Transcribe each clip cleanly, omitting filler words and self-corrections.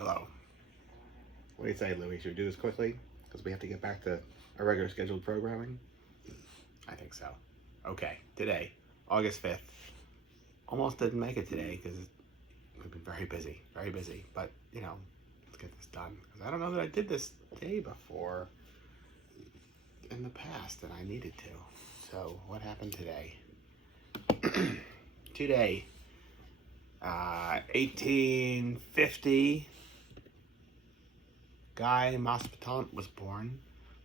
Hello. What do you say, Louis? Should we do this quickly? Because we have to get back to our regular scheduled programming? I think so. Okay, today, August 5th. Almost didn't make it today because we've been very busy. But, let's get this done. Because I don't know that I did this day before in the past, and I needed to. So, what happened today? Today, 1850, Guy Maupassant was born,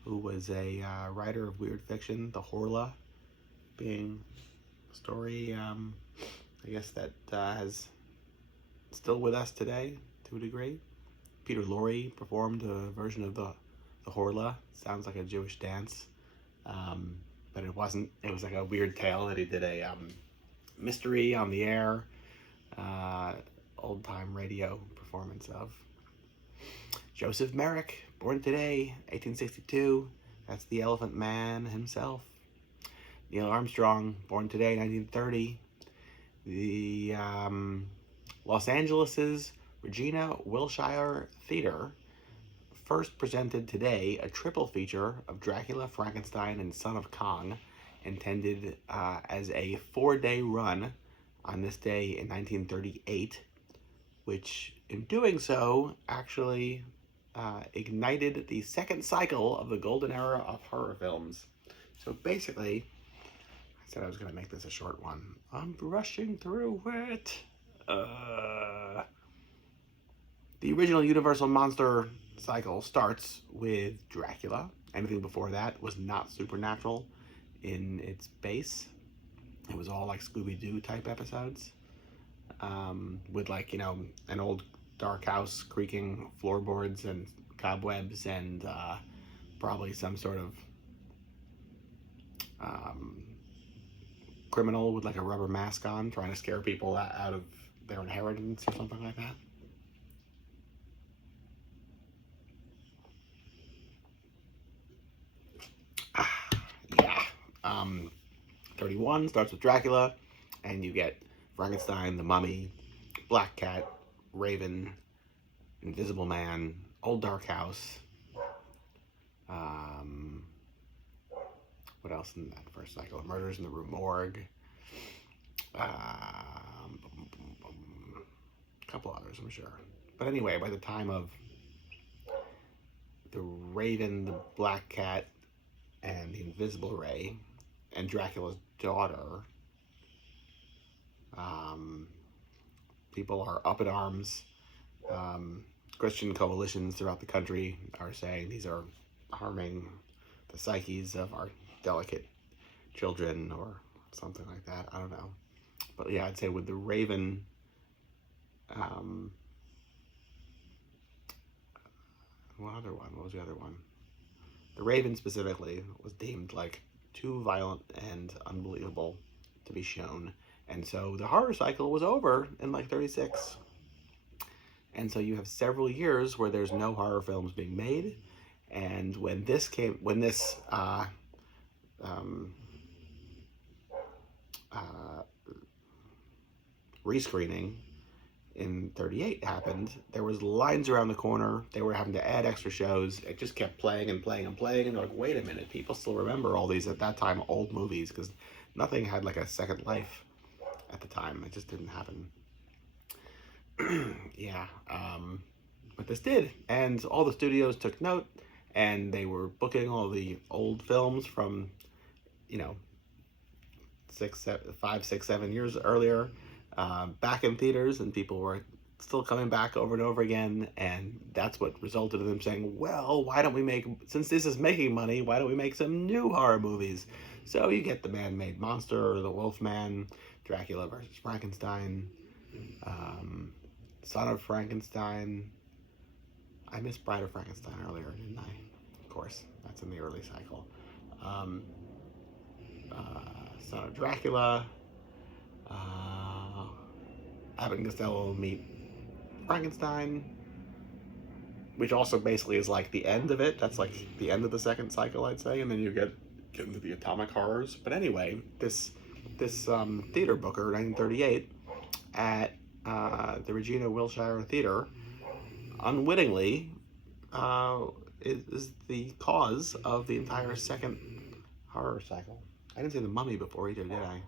who was a writer of weird fiction, the Horla being a story, I guess that has still with us today to a degree. Peter Lorre performed a version of the Horla. Sounds like a Jewish dance, but it wasn't. It was like a weird tale that he did a mystery on the air, old-time radio performance of. Joseph Merrick, born today, 1862. That's the Elephant Man himself. Neil Armstrong, born today, 1930. The Los Angeles' Regina Wilshire Theater first presented today a triple feature of Dracula, Frankenstein, and Son of Kong, intended as a 4-day run on this day in 1938, which in doing so actually ignited the second cycle of the golden era of horror films. So basically, I said I was going to make this a short one. I'm rushing through it. The original Universal Monster cycle starts with Dracula. Anything before that was not supernatural in its base. It was all like Scooby-Doo type episodes, with like, an old dark house, creaking floorboards and cobwebs, and probably some sort of criminal with like a rubber mask on trying to scare people out of their inheritance or something like that. Yeah. 31 starts with Dracula, and you get Frankenstein, the Mummy, Black Cat, Raven, Invisible Man, Old Dark House. What else in that first cycle? Murders in the Rue Morgue. A couple others, I'm sure. But anyway, by the time of the Raven, the Black Cat, and the Invisible Ray, and Dracula's daughter, people are up in arms. Christian coalitions throughout the country are saying these are harming the psyches of our delicate children or something like that. I don't know. But yeah, I'd say with the Raven, what was the other one? The Raven specifically was deemed like too violent and unbelievable to be shown. And so the horror cycle was over in like 36. And so you have several years where there's no horror films being made. And when this rescreening in 38 happened, there was lines around the corner. They were having to add extra shows. It just kept playing and playing and playing. And they're like, wait a minute, people still remember all these at that time old movies, because nothing had like a second life at the time. It just didn't happen. Yeah, but this did, and all the studios took note, and they were booking all the old films from 5, 6, 7 years earlier back in theaters, and people were still coming back over and over again, and that's what resulted in them saying, well, why don't we make, since this is making money, why don't we make some new horror movies? So you get the Man-Made Monster, or the Wolfman, Dracula versus Frankenstein, Son of Frankenstein. I missed Bride of Frankenstein earlier, didn't I? Of course, that's in the early cycle. Son of Dracula. Abbott and Costello meet Frankenstein, which also basically is like the end of it. That's like the end of the second cycle, I'd say, and then you get into the atomic horrors. But anyway, this theater booker, 1938, at the Regina Wilshire Theater, unwittingly is the cause of the entire second horror cycle. I didn't say The Mummy before either, did I?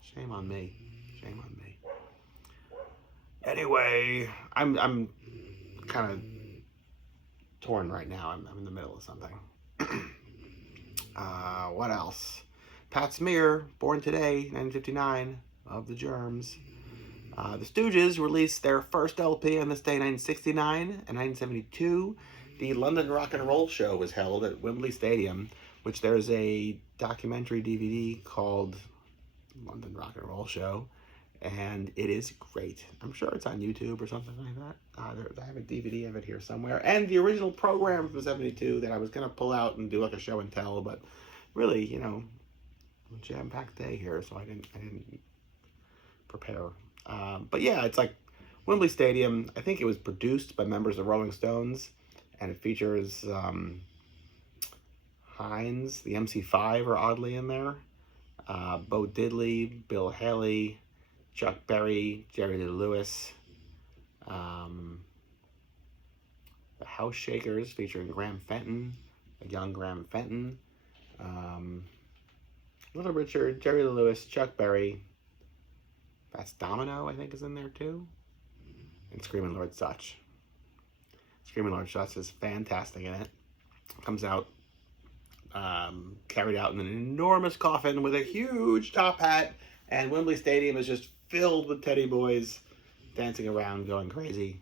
Shame on me. Shame on me. Anyway, I'm kind of torn right now. I'm in the middle of something. What else? Pat Smear, born today, 1959, of the Germs. The Stooges released their first LP on this day, 1969 and 1972. The London Rock and Roll Show was held at Wembley Stadium, which there's a documentary DVD called London Rock and Roll Show, and it is great. I'm sure it's on YouTube or something like that. I have a DVD of it here somewhere, and the original program from '72 that I was gonna pull out and do like a show and tell, but really, you know, jam-packed day here, so I didn't prepare. But yeah, it's like Wembley Stadium. I think it was produced by members of Rolling Stones, and it features Hines, the MC5 are oddly in there. Bo Diddley, Bill Haley, Chuck Berry, Jerry Lee Lewis. The House Shakers featuring Graham Fenton, a young Graham Fenton. Little Richard, Jerry Lee Lewis, Chuck Berry. That's Domino, I think, is in there too. And Screaming Lord Sutch. Screaming Lord Sutch is fantastic in it. Comes out carried out in an enormous coffin with a huge top hat, and Wembley Stadium is just filled with teddy boys dancing around, going crazy.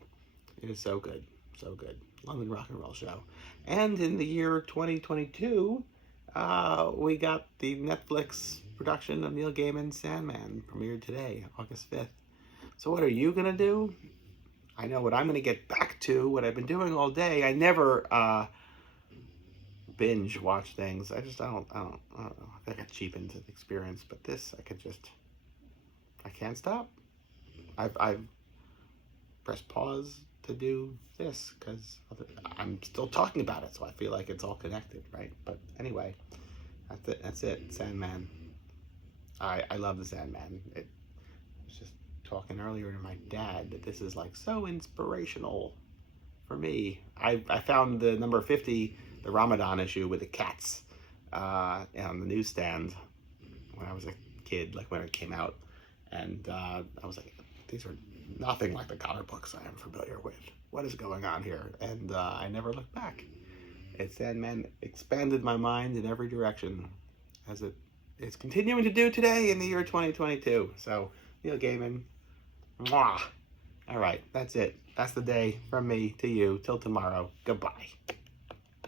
It is so good, so good. London Rock and Roll Show. And in the year 2022, we got the Netflix production of Neil Gaiman's Sandman, premiered today, August 5th. So what are you gonna do? I know what I'm gonna get back to, what I've been doing all day. I never binge watch things. I don't know. I think I cheapened the experience, but this, I can't stop. I've pressed pause to do this because I'm still talking about it, so I feel like it's all connected, right? But anyway, that's it. Sandman. I love the Sandman. I was just talking earlier to my dad that this is like so inspirational for me. I found the number 50, the Ramadan issue with the cats on the newsstand when I was a kid, like when it came out, and I was like, these are nothing like the comic books I am familiar with. What is going on here? And I never looked back. Sandman expanded my mind in every direction, as it is continuing to do today in the year 2022. So, Neil Gaiman, mwah. All right, that's it. That's the day from me to you. Till tomorrow. Goodbye.